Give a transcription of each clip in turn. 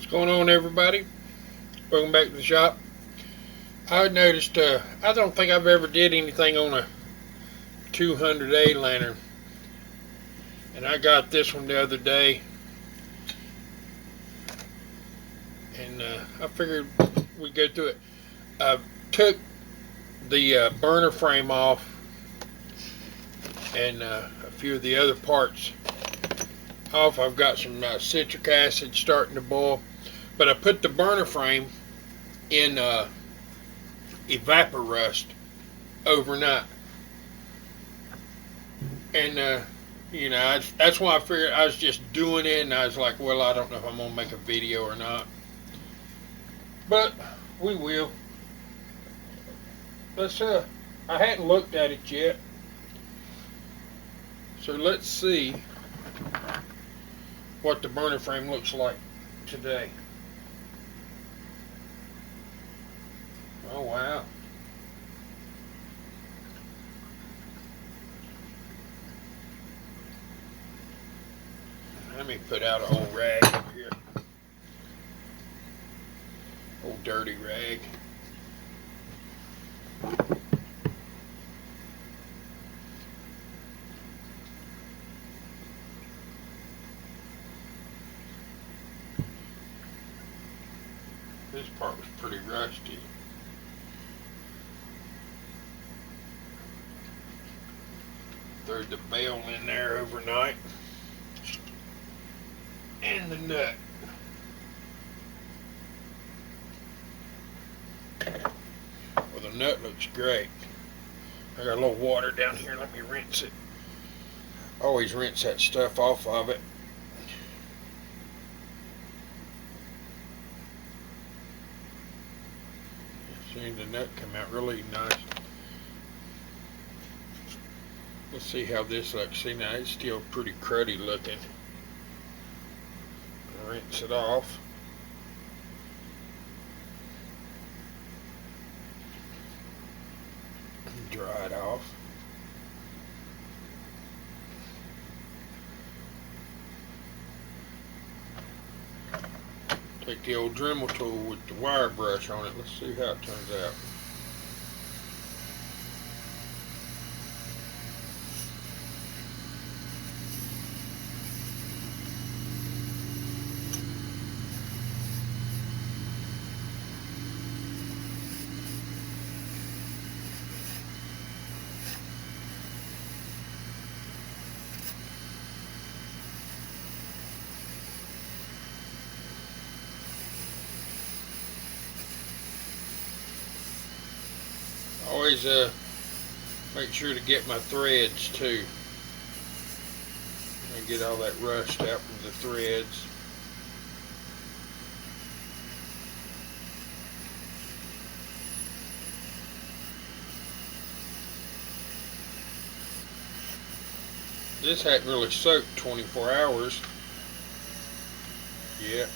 What's going on, everybody? Welcome back to the shop. I noticed, I don't think I've ever did anything on a 200A lantern, and I got this one the other day, and I figured we'd go through it. I took the burner frame off and a few of the other parts off. I've got some citric acid starting to boil, but I put the burner frame in evaporust overnight, and that's why I figured I was just doing it, and I was like, well, I don't know if I'm gonna make a video or not, but we will. Let's I hadn't looked at it yet, so let's see what the burner frame looks like today. Oh wow. Let me put out an old rag over here. Old dirty rag. This part was pretty rusty. Threw the bell in there overnight. And the nut. Well, the nut looks great. I got a little water down here. Let me rinse it. Always rinse that stuff off of it. See, the nut come out really nice. Let's see how this looks. See, now it's still pretty cruddy looking. Rinse it off. Dry it off. Take the old Dremel tool with the wire brush on it. Let's see how it turns out. Always make sure to get my threads too. And get all that rust out from the threads. This hadn't really soaked 24 hours yet.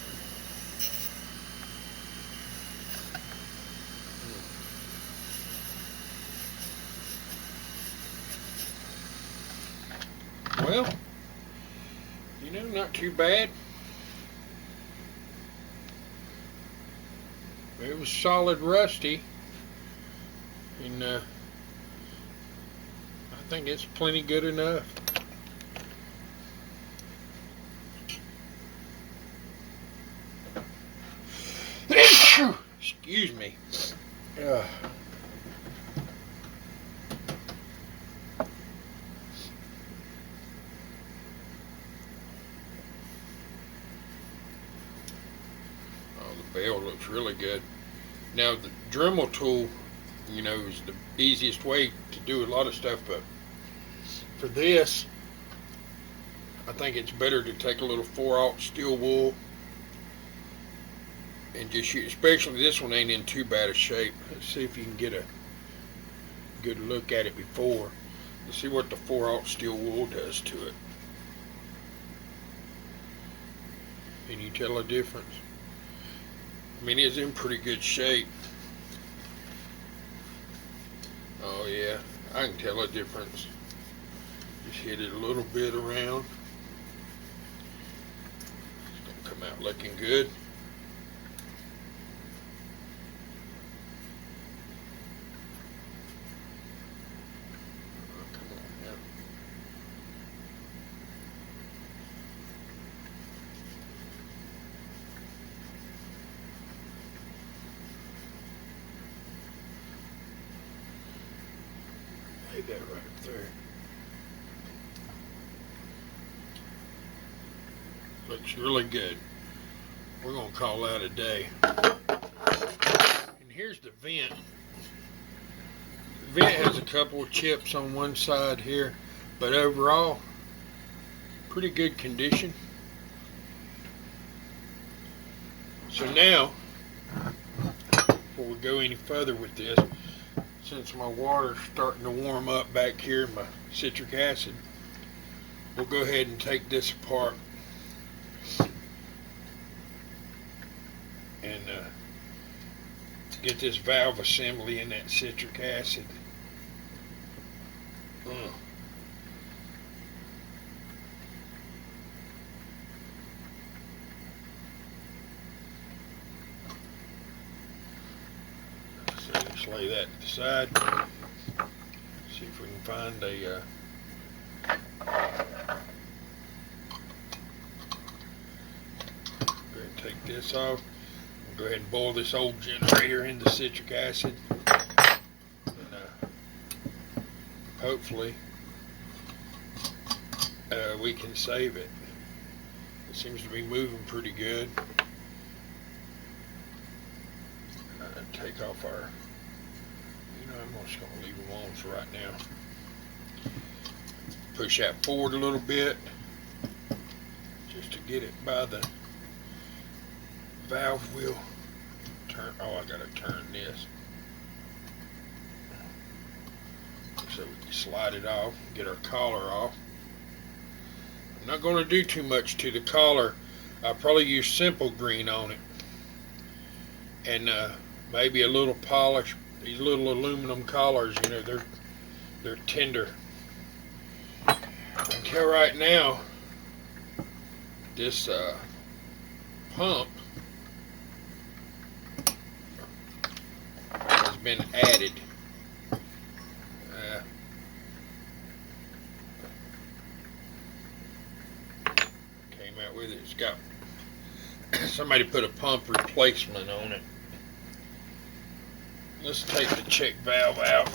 Well, not too bad. It was solid rusty, and I think it's plenty good enough. Excuse me. Bell looks really good. Now the Dremel tool, is the easiest way to do a lot of stuff, but for this, I think it's better to take a little 4/0 steel wool and just shoot. Especially this one ain't in too bad a shape. Let's see if you can get a good look at it before. Let's see what the 4/0 steel wool does to it. Can you tell a difference? I mean, it's in pretty good shape. Oh yeah, I can tell a difference. Just hit it a little bit around. It's gonna come out looking good. Looks really good. We're going to call that a day. And here's the vent. The vent has a couple of chips on one side here, but overall, pretty good condition. So now, before we go any further with this, since my water's starting to warm up back here in my citric acid, we'll go ahead and take this apart and get this valve assembly in that citric acid. So let's lay that to the side. See if we can find a go ahead and take this off. Go ahead and boil this old generator into citric acid, and hopefully we can save it. It seems to be moving pretty good. Take off our, I'm just going to leave them on for right now. Push that forward a little bit just to get it by the valve wheel. Turn. Oh, I gotta turn this so we can slide it off, get our collar off. I'm not going to do too much to the collar. I'll probably use simple green on it, and maybe a little polish. These little aluminum collars, they're tender. Until right now, this pump has been added. Came out with it. It's got somebody put a pump replacement on it. Let's take the check valve out.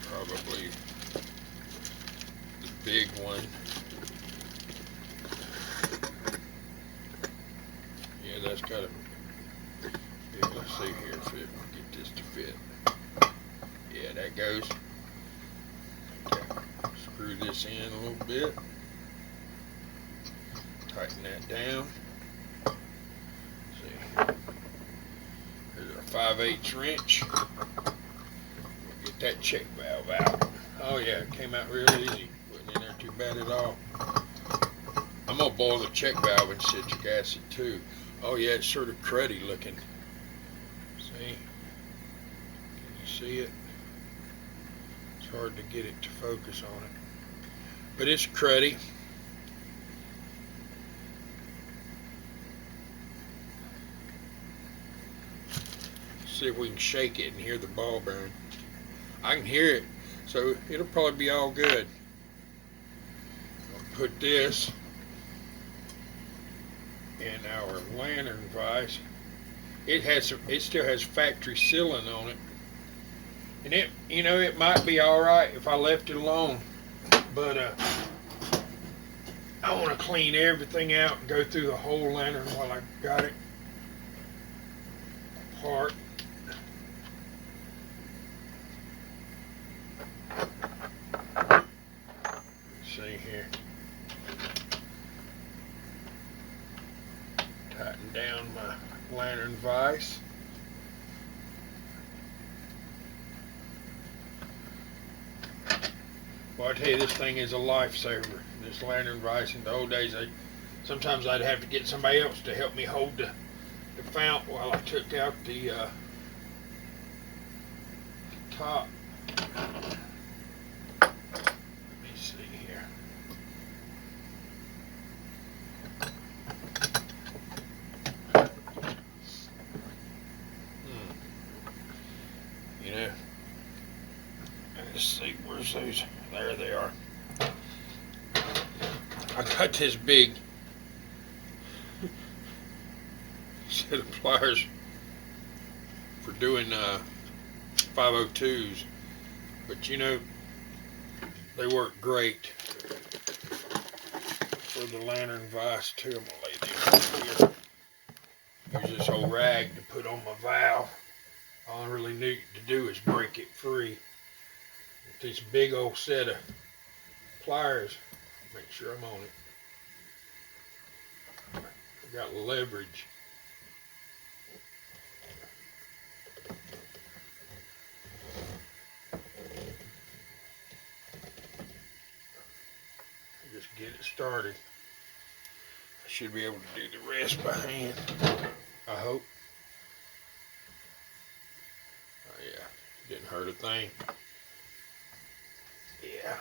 Probably the big one. Yeah, that's got a. Yeah, let's see here if it will get this to fit. Yeah, that goes. Screw this in a little bit. Tighten that down. See, there's our 5/8 wrench. We'll get that check valve out. Oh yeah, it came out real easy. Wasn't in there too bad at all. I'm gonna boil the check valve in citric acid too. Oh yeah, it's sort of cruddy looking. See? Can you see it? It's hard to get it to focus on it. But it's cruddy. See if we can shake it and hear the ball bearing. I can hear it, so it'll probably be all good. I'll put this in our lantern vise. It still has factory sealing on it, and it might be all right if I left it alone. But I want to clean everything out and go through the whole lantern while I got it apart. Let's see here. Tighten down my lantern vise. Well, I tell you, this thing is a lifesaver. This lantern vise. In the old days, sometimes I'd have to get somebody else to help me hold the fount while I took out the top. Let me see here. Let's see, where's those? There they are. I got this big set of pliers for doing 502s, but you know, they work great for the lantern vise too. I'm gonna lay these over here. Use this old rag to put on my valve. All I really need to do is break it free with this big old set of pliers. Make sure I'm on it. I got leverage. Just get it started. I should be able to do the rest by hand, I hope. Oh yeah, didn't hurt a thing. Yeah.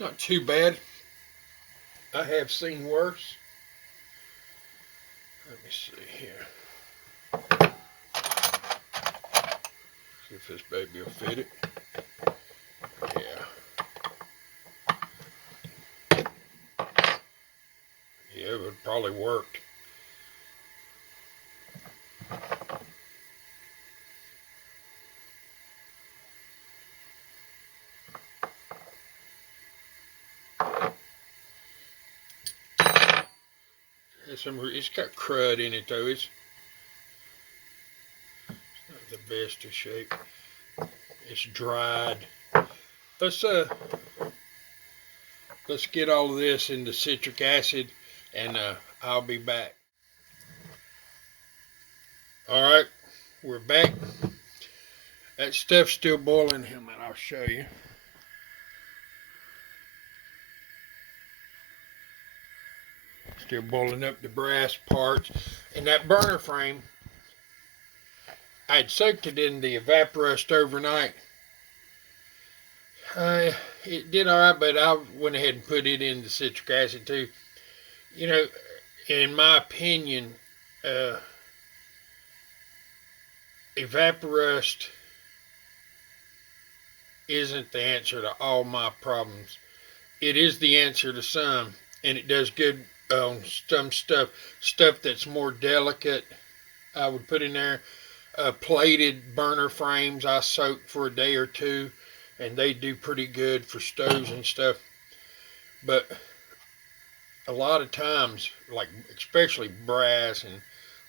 Not too bad. I have seen worse. Let me see here. See if this baby will fit it. Yeah. Yeah, it would probably worked. It's got crud in it though. It's not the best of shape. It's dried. Let's get all of this into citric acid, and I'll be back. All right, we're back. That stuff's still boiling. Here, man, I'll show you. Still boiling up the brass parts, and that burner frame, I'd soaked it in the evaporust overnight. It did all right, but I went ahead and put it in the citric acid too. You know, in my opinion, evaporust isn't the answer to all my problems. It is the answer to some, and it does good on some stuff that's more delicate. I would put in there plated burner frames I soaked for a day or two, and they do pretty good for stoves and stuff. But a lot of times, like especially brass, and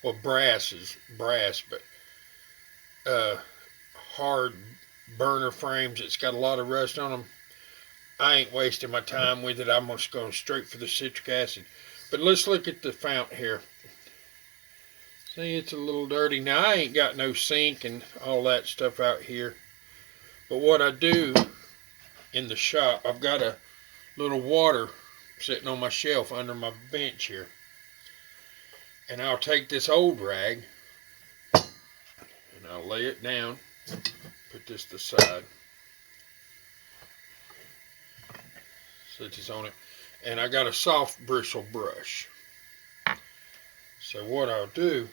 well, brass is brass, but hard burner frames that's got a lot of rust on them, I ain't wasting my time with it. I'm just going straight for the citric acid. But let's look at the fount here. See, it's a little dirty. Now, I ain't got no sink and all that stuff out here. But what I do in the shop, I've got a little water sitting on my shelf under my bench here. And I'll take this old rag and I'll lay it down. Put this to the side. Set this on it. And I got a soft bristle brush. So what I'll do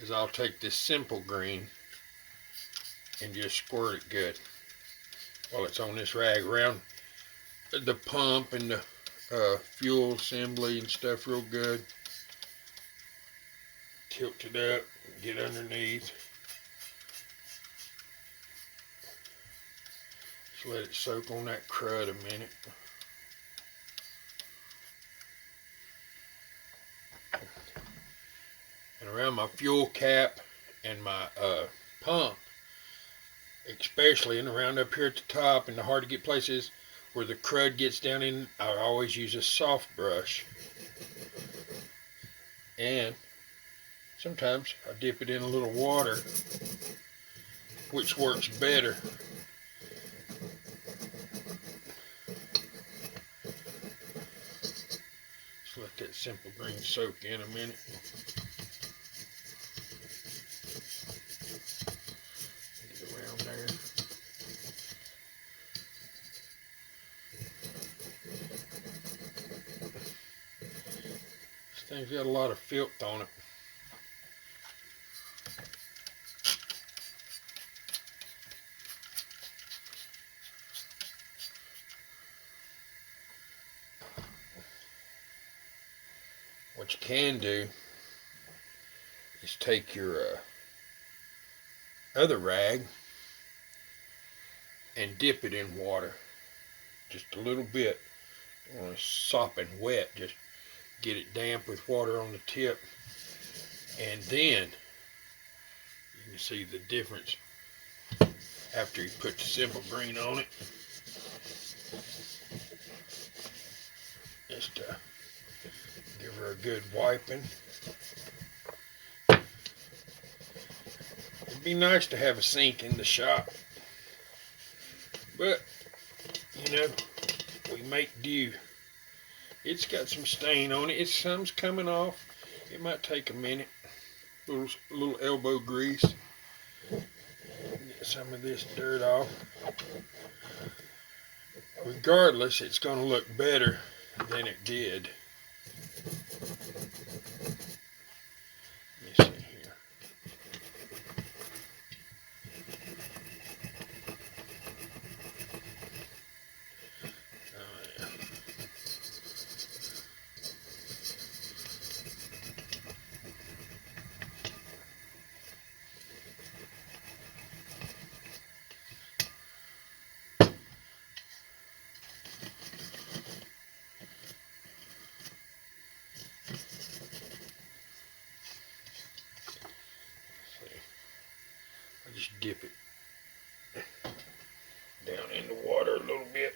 is I'll take this simple green and just squirt it good while it's on this rag around the pump and the fuel assembly and stuff real good. Tilt it up, get underneath. Just let it soak on that crud a minute. And around my fuel cap and my pump, especially, and around up here at the top and the hard to get places where the crud gets down in, I always use a soft brush. And sometimes I dip it in a little water, which works better. Just let that simple green soak in a minute. Get around there. This thing's got a lot of filth on it. what you can do is take your other rag and dip it in water just a little bit. Don't want to sopping wet, just get it damp with water on the tip, and then you can see the difference after you put the simple green on it. Just give her a good wiping. It'd be nice to have a sink in the shop, but you know, we make do. It's got some stain on it. Some's coming off. It might take a minute. Little elbow grease. Get some of this dirt off. Regardless, it's going to look better than it did. Let me see here. Oh, yeah. I just dip it down in the water a little bit.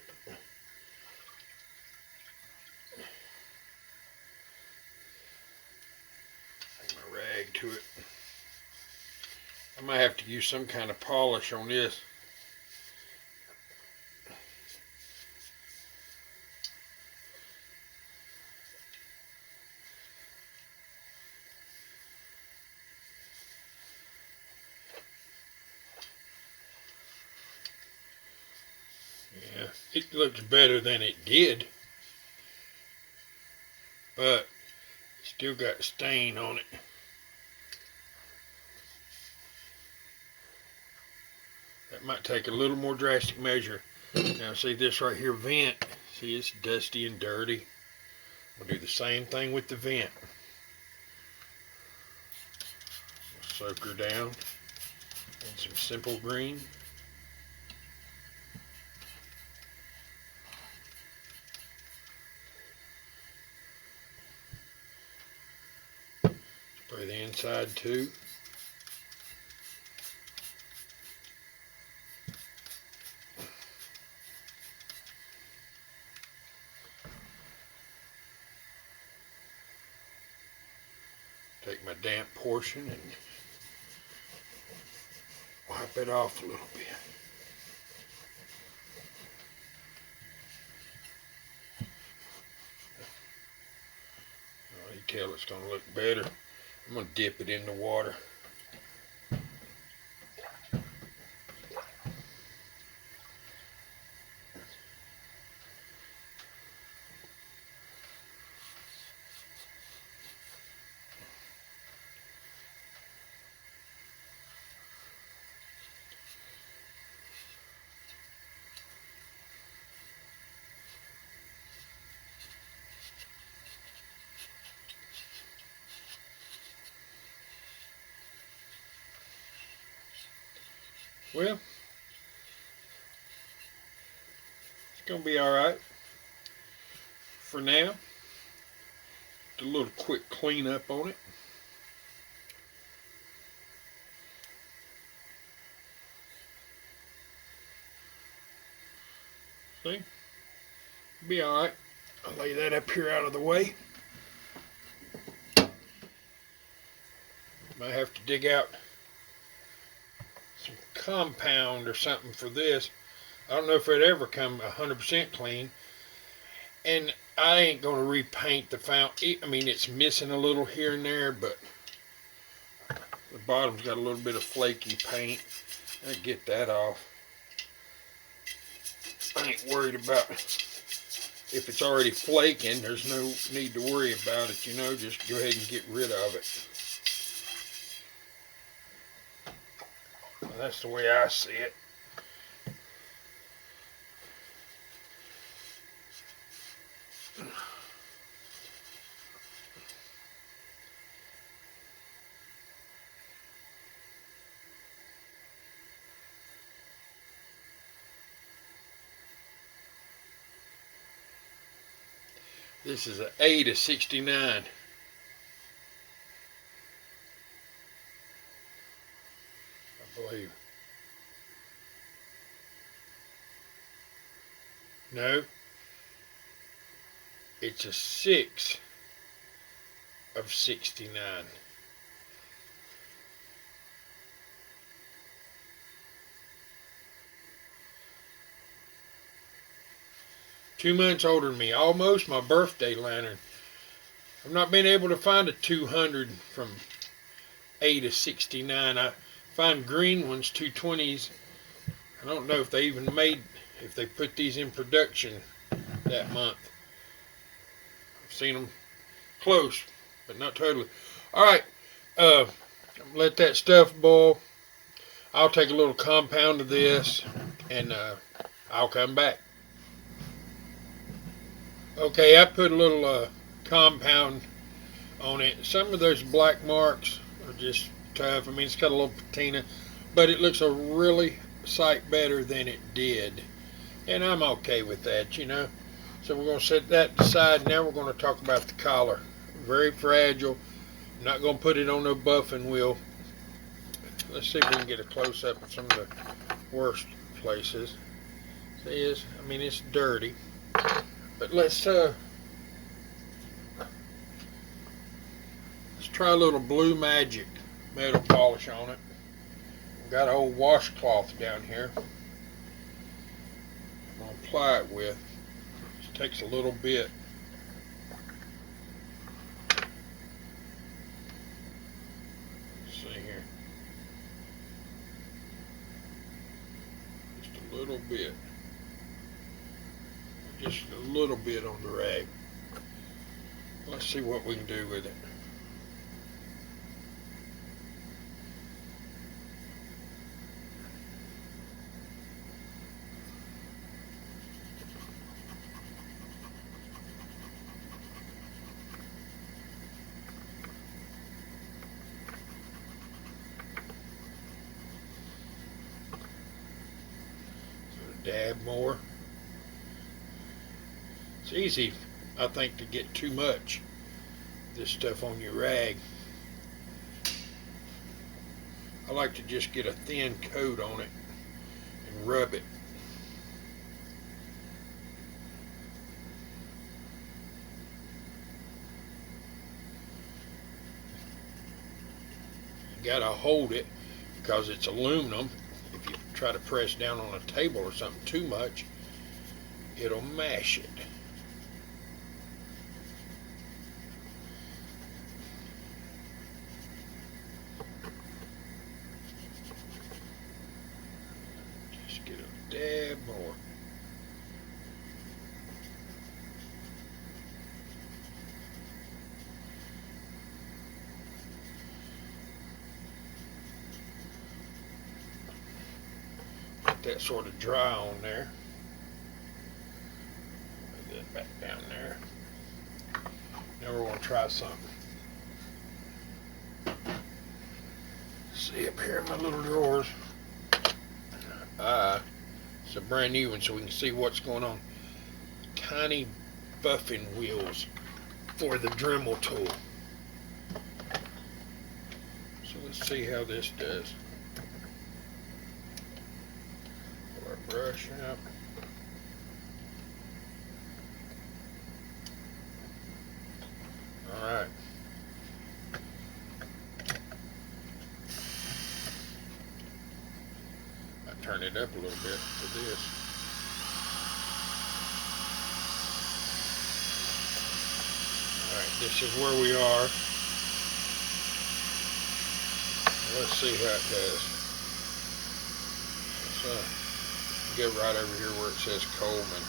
Take my rag to it. I might have to use some kind of polish on this. Yeah, it looks better than it did, but still got stain on it. That might take a little more drastic measure. Now see this right here, vent. See, it's dusty and dirty. We'll do the same thing with the vent. We'll soak her down in some simple green. Spray the inside too. Take my damp portion and wipe it off a little bit. Oh, you tell it's going to look better. I'm going to dip it in the water. Well, it's going to be alright for now. Do a little quick cleanup on it. See? Be alright. I'll lay that up here out of the way. Might have to dig out some compound or something for this. I don't know if it ever come 100% clean. And I ain't going to repaint the fountain. I mean, it's missing a little here and there, but the bottom's got a little bit of flaky paint. I get that off. I ain't worried about if it's already flaking. There's no need to worry about it, you know. Just go ahead and get rid of it. Well, that's the way I see it. This is an A to 69. I believe. No. It's a 6 of 69. 2 months older than me. Almost my birthday lantern. I've not been able to find a 200 from A to 69. I find green ones, 220s. I don't know if they even if they put these in production that month. I've seen them close, but not totally. All right, let that stuff boil. I'll take a little compound of this, and I'll come back. Okay, I put a little compound on it. Some of those black marks are just tough. I mean, it's got a little patina, but it looks a really sight better than it did. And I'm okay with that, you know. So we're going to set that aside. Now we're going to talk about the collar. Very fragile. I'm not going to put it on no buffing wheel. Let's see if we can get a close-up of some of the worst places. I mean, it's dirty. But let's try a little Blue Magic metal polish on it. I've got an old washcloth down here. I'm going to apply it with. Just takes a little bit. Let's see here. Just a little bit. Just a little bit on the rag. Let's see what we can do with it. So a dab more. It's easy, I think, to get too much of this stuff on your rag. I like to just get a thin coat on it and rub it. You gotta hold it because it's aluminum. If you try to press down on a table or something too much, it'll mash it. Dab more. Get that sort of dry on there. Put that back down there. Now we're going to try something. See up here in my little drawers. It's a brand new one so we can see what's going on. Tiny buffing wheels for the Dremel tool. So let's see how this does. Pull our brush out. Alright. Turn it up a little bit for this. Alright, this is where we are. Let's see how it does. Let's go right over here where it says Coleman.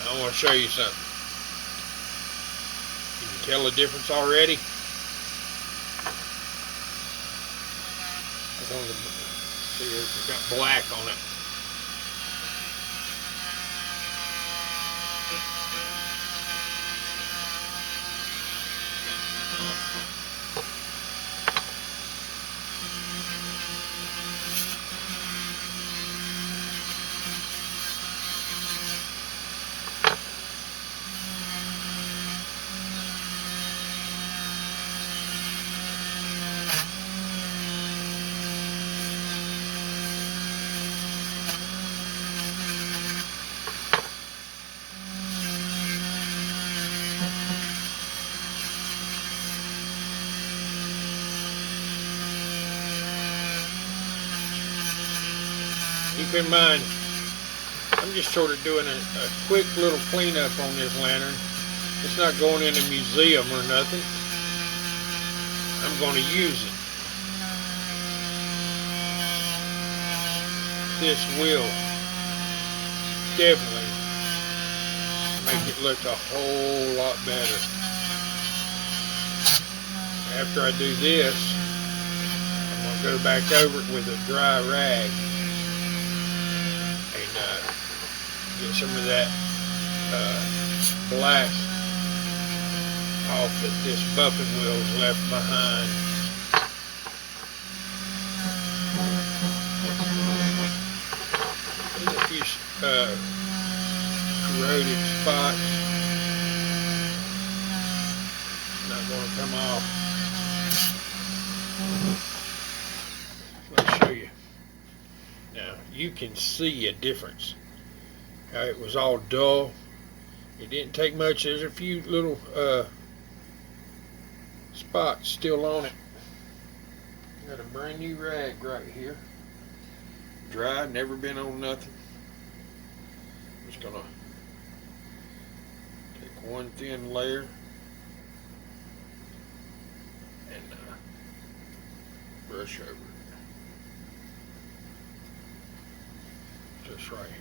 I want to show you something. Can you tell the difference already? one of the, see, it's got black on it. Keep in mind, I'm just sort of doing a quick little cleanup on this lantern. It's not going in a museum or nothing. I'm going to use it. This will definitely make it look a whole lot better. After I do this, I'm going to go back over it with a dry rag and get some of that black off that this buffing wheel's left behind. There's a few corroded spots. Not going to come off. Let me show you. Now you can see a difference. How it was all dull. It didn't take much. There's a few little spots still on it. Got a brand new rag right here. Dry, never been on nothing. Just gonna take one thin layer and brush over it. Just right here.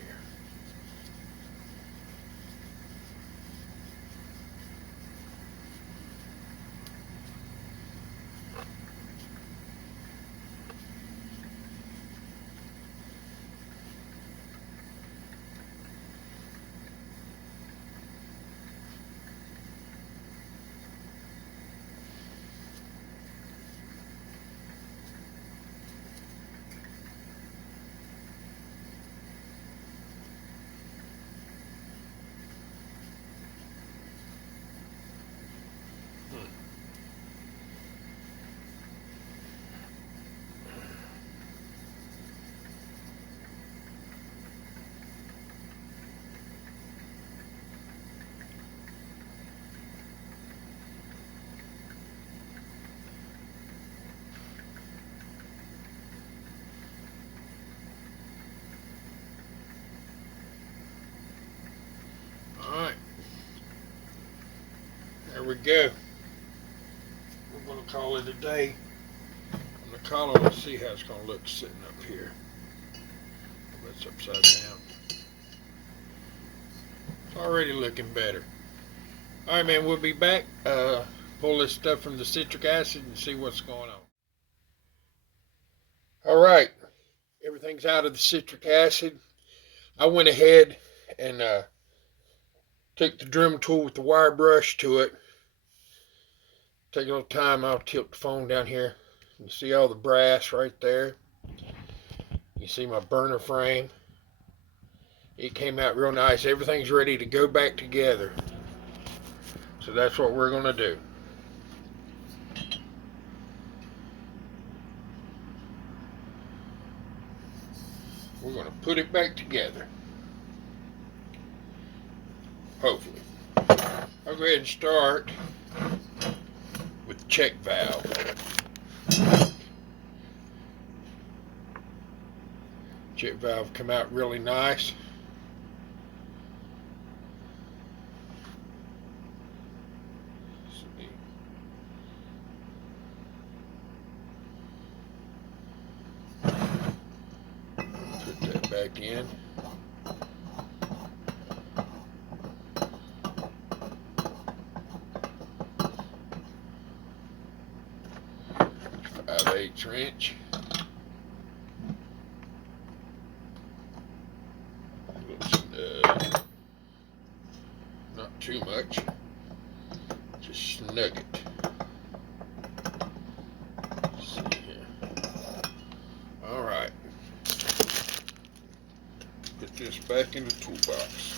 There we go. We're going to call it a day on the collar. Let's see how it's going to look sitting up here. That's upside down. It's already looking better. Alright, man, we'll be back. Pull this stuff from the citric acid and see what's going on. Alright, everything's out of the citric acid. I went ahead and took the Dremel tool with the wire brush to it. Take a little time. I'll tilt the phone down here. You see all the brass right there. You see my burner frame. It came out real nice. Everything's ready to go back together. So that's what we're going to do. We're going to put it back together. Hopefully. I'll go ahead and start with the check valve. Check valve come out really nice. Put that back in. Wrench. back in the toolbox.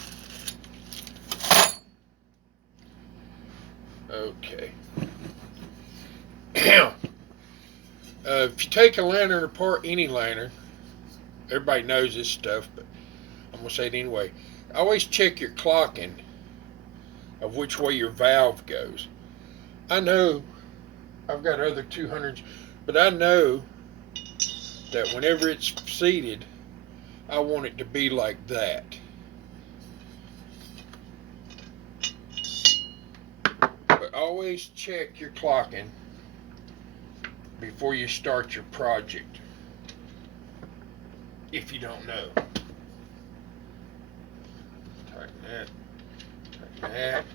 Okay. If you take a lantern apart, any lantern, everybody knows this stuff, but I'm going to say it anyway. Always check your clocking of which way your valve goes. I know I've got other 200s, but I know that whenever it's seated, I want it to be like that. But always check your clocking before you start your project, if you don't know. Tighten that. Tighten that.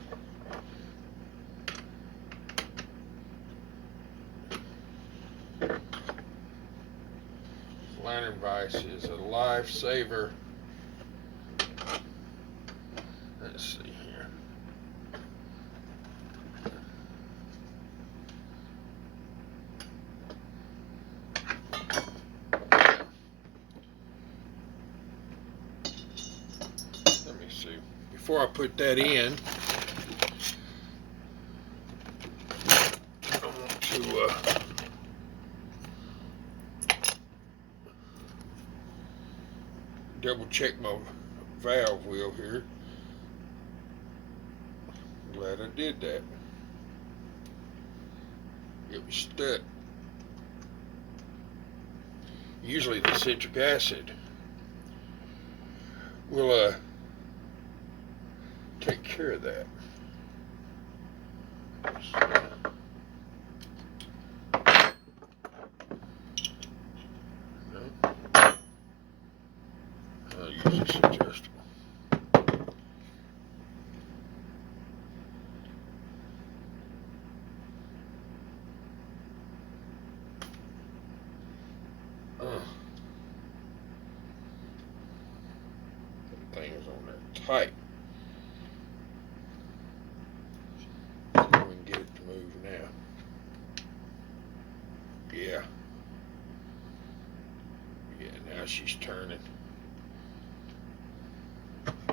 Lantern vise is a lifesaver. Let's see here. Let me see. Before I put that in, I want to double check my valve wheel here. Glad I did that. It was stuck. Usually the citric acid will take care of that. I'll use this adjustable. That thing is on there tight. See if we can get it to move now. Yeah. Yeah, now she's turning. I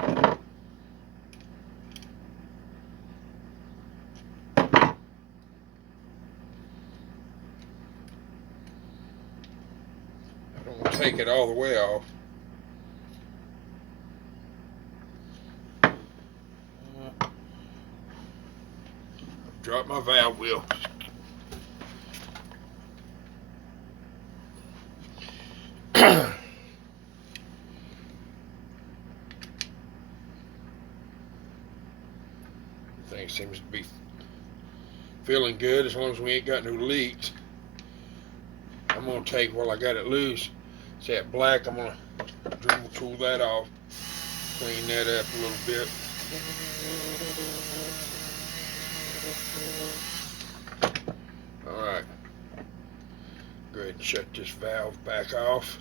don't want to take it all the way off. Drop my valve wheel. Thing seems to be feeling good as long as we ain't got no leaks. I'm gonna take, while I got it loose, see that black, I'm gonna Dremel tool that off, clean that up a little bit. Alright, go ahead and shut this valve back off.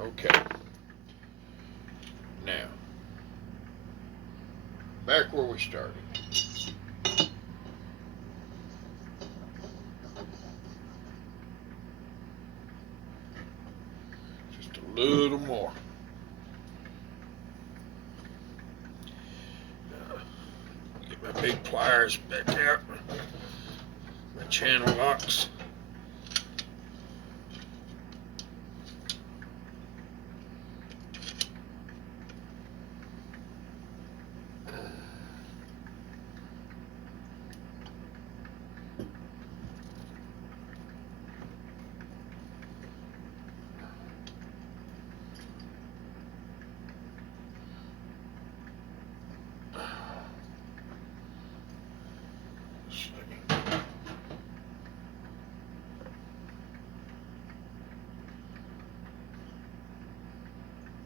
Okay, now back where we started. Just a little more. Get my big pliers back out. My channel locks.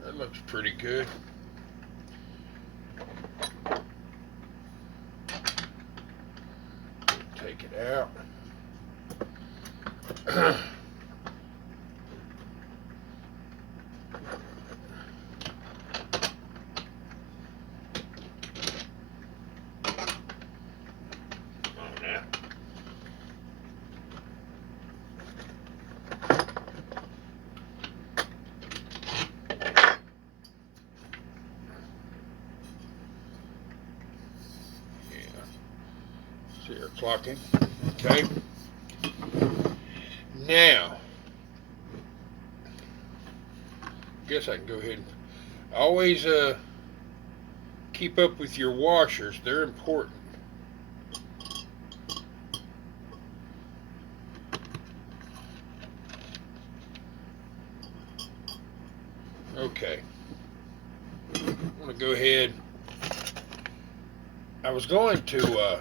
That looks pretty good. Take it out. clocking. Okay. Now, guess I can go ahead and always keep up with your washers. They're important. Okay. I'm going to go ahead. I was going to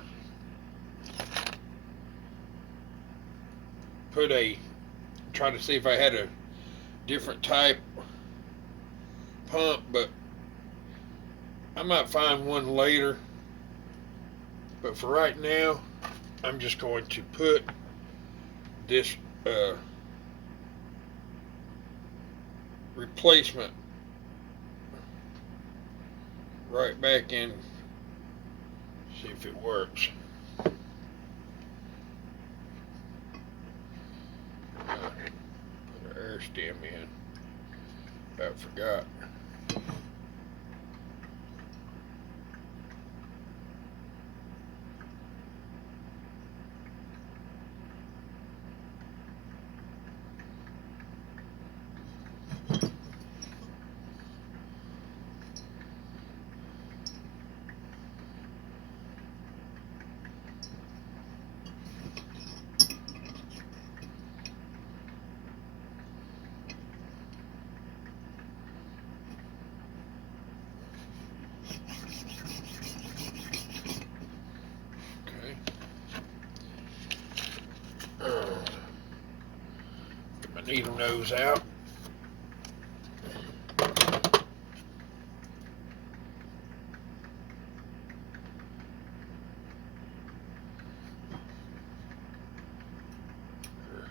try to see if I had a different type pump, but I might find one later. But for right now, I'm just going to put this replacement right back in, see if it works. Put an air stem in. About forgot. Get my needle nose out.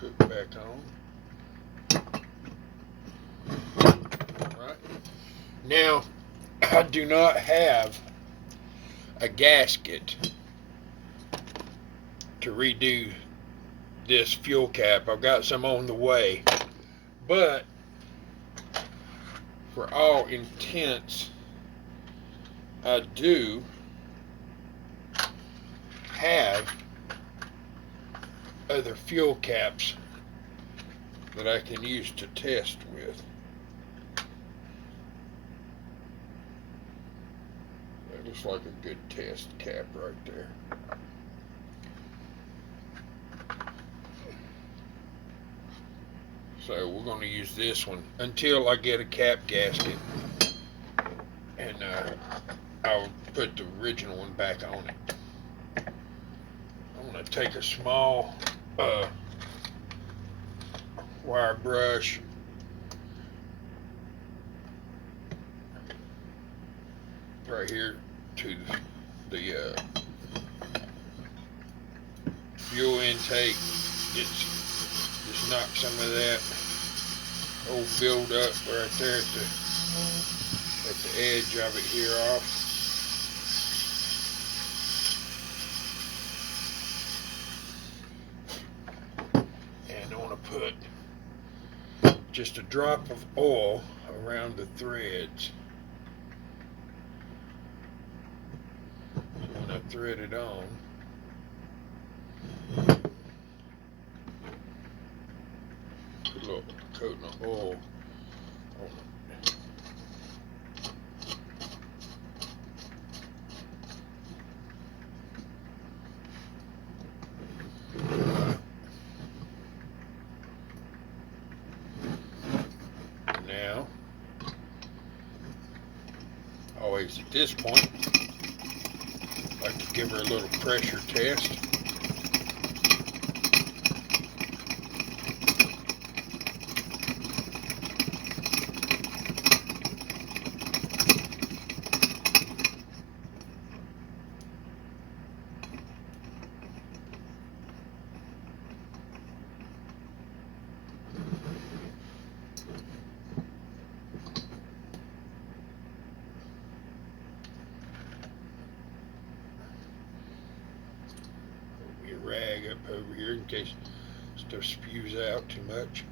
Hook back on. Alright. Now, I do not have a gasket to redo this fuel cap. I've got some on the way, but for all intents, I do have other fuel caps that I can use to test with. That looks like a good test cap right there. So we're going to use this one until I get a cap gasket, and I'll put the original one back on it. I'm going to take a small wire brush, right here to the fuel intake. Just knock some of that old build up right there at the edge of it here off. And I want to put just a drop of oil around the threads. So when I thread it on, put a little coating of oil on it. Now, always at this point, I like to give her a little pressure test. Rag up over here in case stuff spews out too much.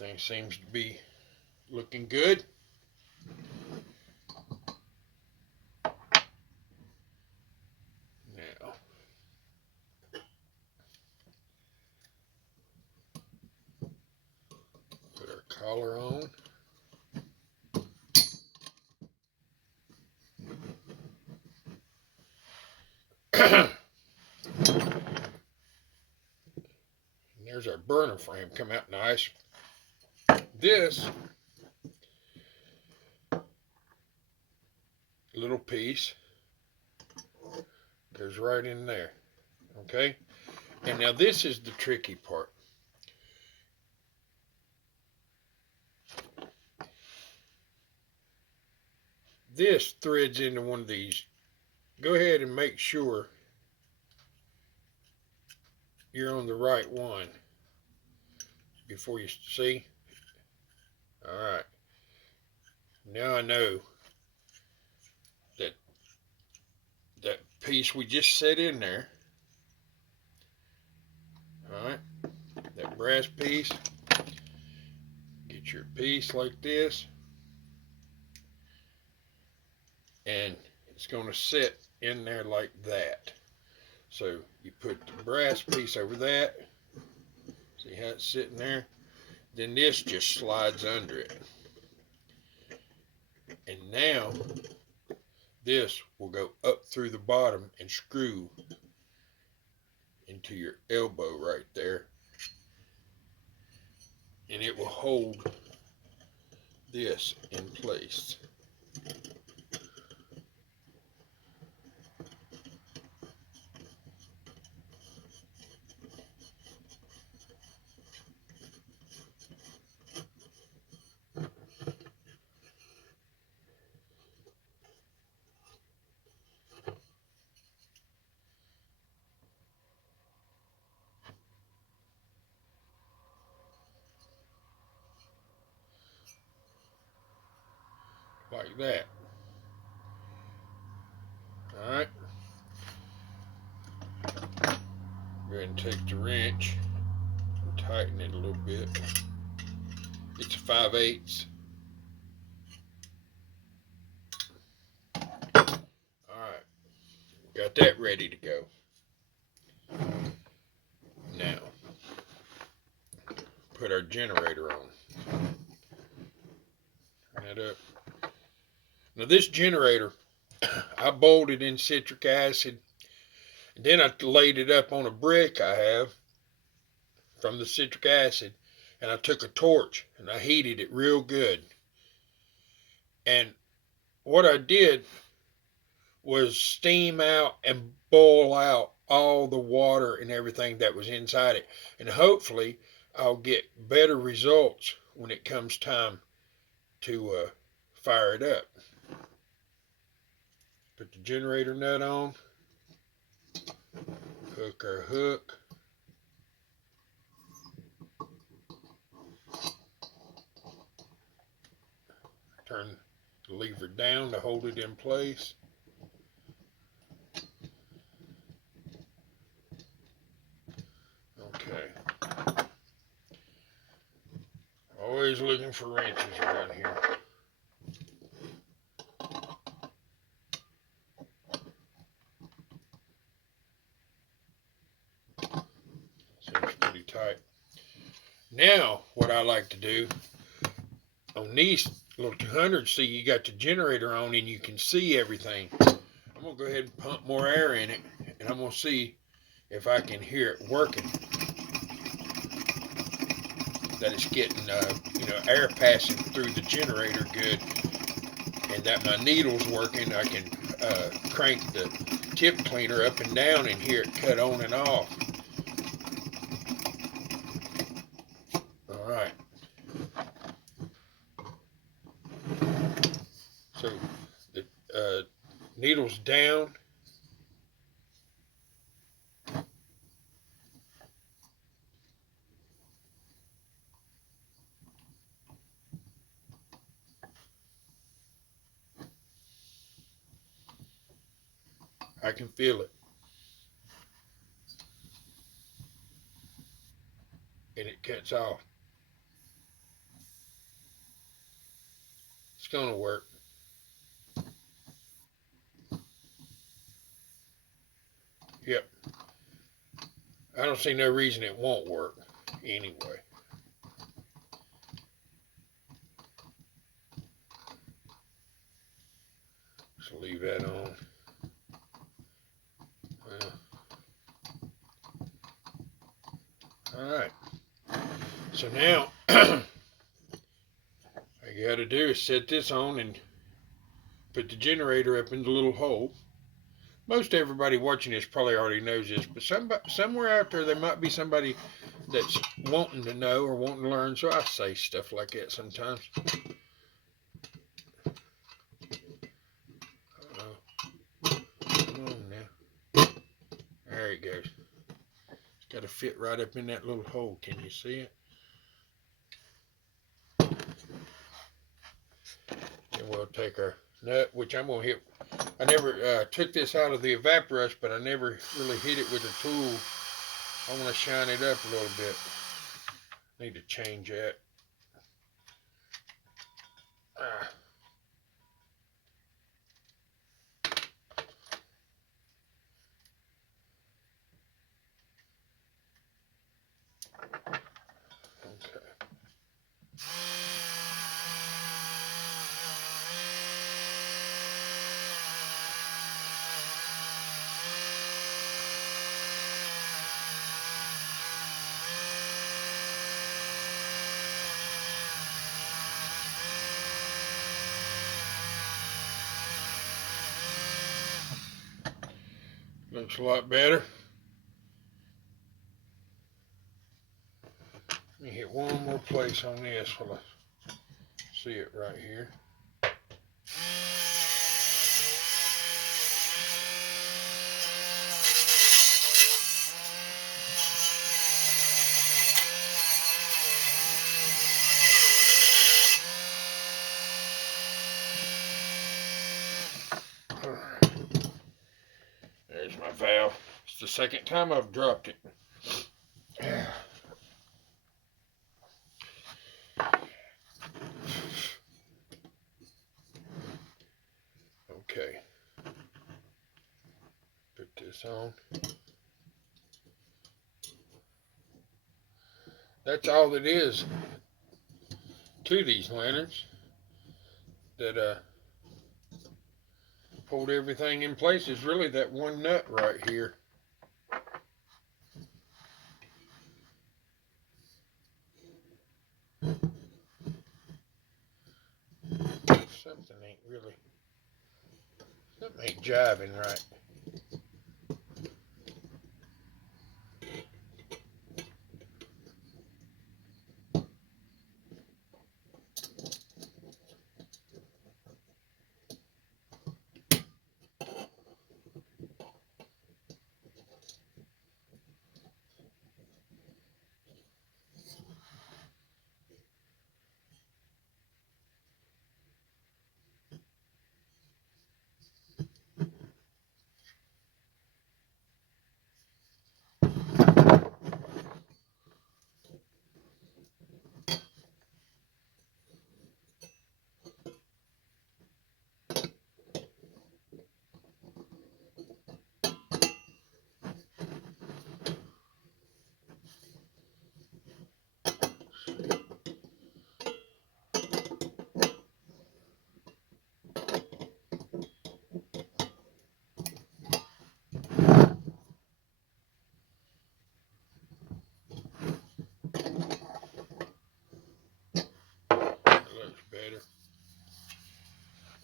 Everything seems to be looking good. Now, put our collar on. There's our burner frame, come out nice. This little piece goes right in there, okay? And now this is the tricky part. This threads into one of these. Go ahead and make sure you're on the right one before you see. All right. Now I know that that piece we just set in there. All right. That brass piece. Get your piece like this. And it's going to sit in there like that. So you put the brass piece over that. See how it's sitting there? Then this just slides under it. And now this will go up through the bottom and screw into your elbow right there. And it will hold this in place. Like that. Alright. Go ahead and take the wrench and tighten it a little bit. It's 5/8. Alright. Got that ready to go. Now, put our generator on. Turn that up. Now this generator, I bolted in citric acid. And then I laid it up on a brick I have from the citric acid. And I took a torch and I heated it real good. And what I did was steam out and boil out all the water and everything that was inside it. And hopefully I'll get better results when it comes time to fire it up. Put the generator nut on. Hook our hook. Turn the lever down to hold it in place. Okay. Always looking for wrenches around here. Seems pretty tight. Now, what I like to do, on these little 200s, see you got the generator on and you can see everything. I'm going to go ahead and pump more air in it, and I'm going to see if I can hear it working. That it's getting, air passing through the generator good, and that my needle's working. I can crank the tip cleaner up and down and hear it cut on and off. All right. So the needle's down. I can feel it. And it cuts off. going to work. Yep. I don't see no reason it won't work anyway. So leave that on. All right. So now, all you got to do is set this on and put the generator up in the little hole. Most everybody watching this probably already knows this, but somewhere out there might be somebody that's wanting to know or wanting to learn, so I say stuff like that sometimes. Come on now. There it goes. It's got to fit right up in that little hole. Can you see it? And we'll take our nut, which I'm going to hit. I never took this out of the evaporush, but I never really hit it with a tool. I want to shine it up a little bit. Need to change that. Okay. Looks a lot better. Let me hit one more place on this while I see it right here. There's my valve. It's the second time I've dropped it. Okay. Put this on. That's all it is to these lanterns that hold everything in place is really that one nut right here. Something ain't jiving right. Better.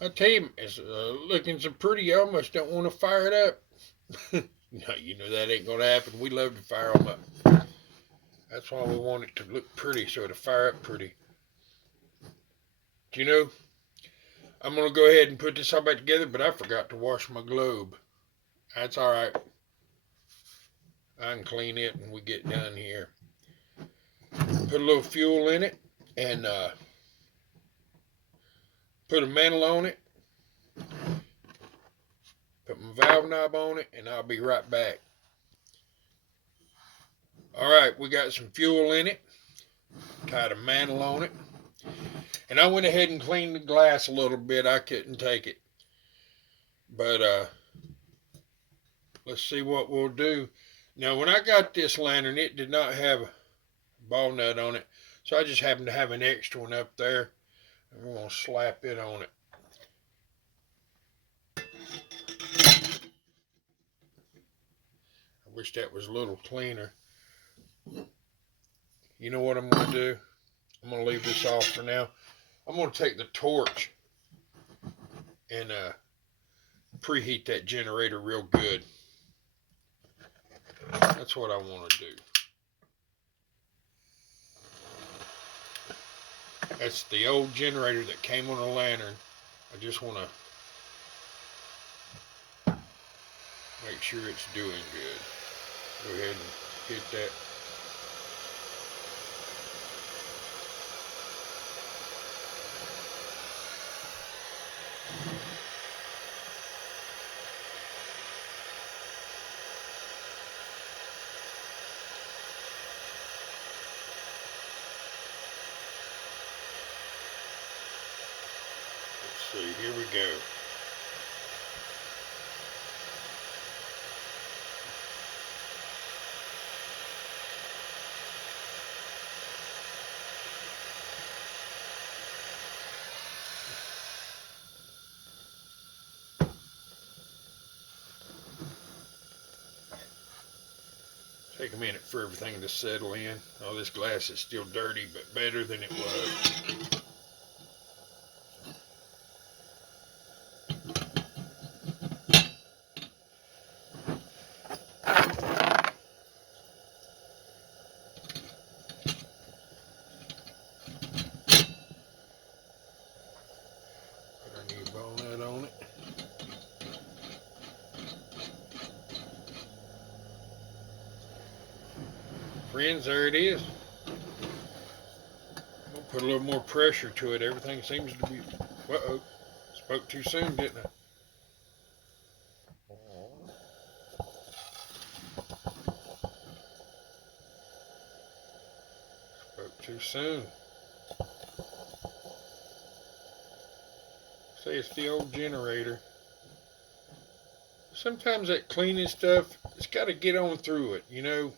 I tell you, it's looking so pretty, you almost don't want to fire it up. No, you know that ain't going to happen. We love to fire them up. That's why we want it to look pretty, so it'll fire up pretty. Do you know, I'm going to go ahead and put this all back together, but I forgot to wash my globe. That's all right. I can clean it when we get done here. Put a little fuel in it and put a mantle on it. Put my valve knob on it, and I'll be right back. All right, we got some fuel in it. Tied a mantle on it. And I went ahead and cleaned the glass a little bit. I couldn't take it. But let's see what we'll do. Now, when I got this lantern, it did not have a ball nut on it. So I just happened to have an extra one up there. And we're going to slap it on it. I wish that was a little cleaner. You know what I'm going to do? I'm going to leave this off for now. I'm going to take the torch and preheat that generator real good. That's what I want to do. That's the old generator that came on a lantern. I just want to make sure it's doing good. Go ahead and hit that. Let's see, here we go. Take a minute for everything to settle in. Oh, this glass is still dirty, but better than it was. Put our new ball nut on it. Friends, there it is. We'll put a little more pressure to it. Everything seems to be... Uh-oh. Spoke too soon, didn't I? Spoke too soon. See, it's the old generator. Sometimes that cleaning stuff, it's got to get on through it, you know.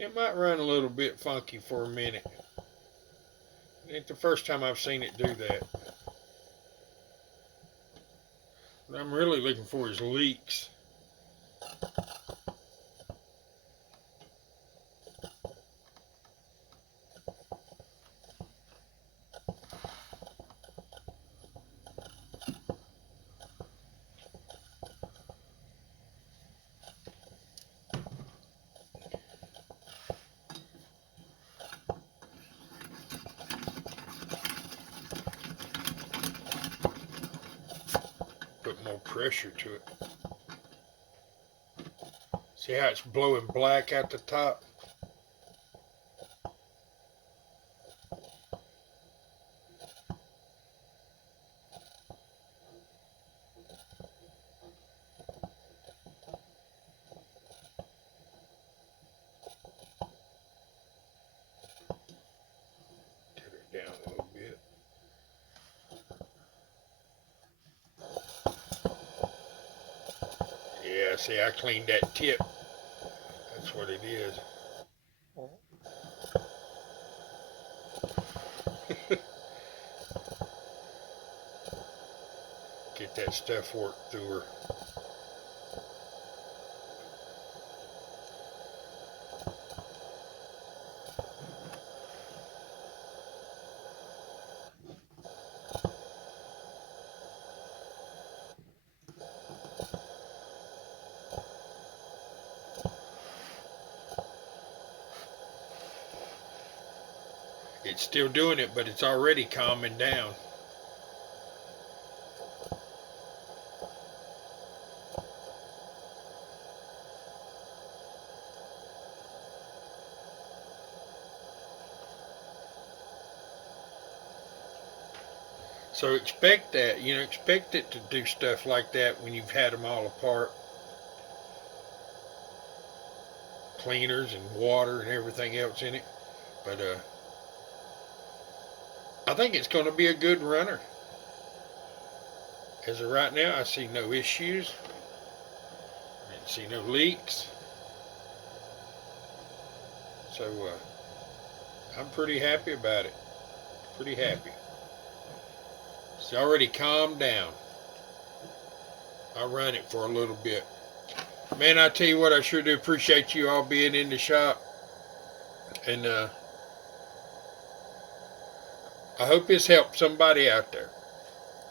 It might run a little bit funky for a minute. It ain't the first time I've seen it do that. What I'm really looking for is leaks. Put more pressure to it. See how it's blowing black at the top? Turn it down a little bit. Yeah, see, I cleaned that tip. That's what it is. Get that stuff worked through her. It's still doing it, but it's already calming down. So expect that, expect it to do stuff like that when you've had them all apart. Cleaners and water and everything else in it. But I think it's going to be a good runner. As of right now, I see no issues. I see no leaks. So I'm pretty happy about it. Pretty happy. It's already calmed down. I'll run it for a little bit. Man, I tell you what, I sure do appreciate you all being in the shop. And I hope this helped somebody out there.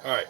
All right.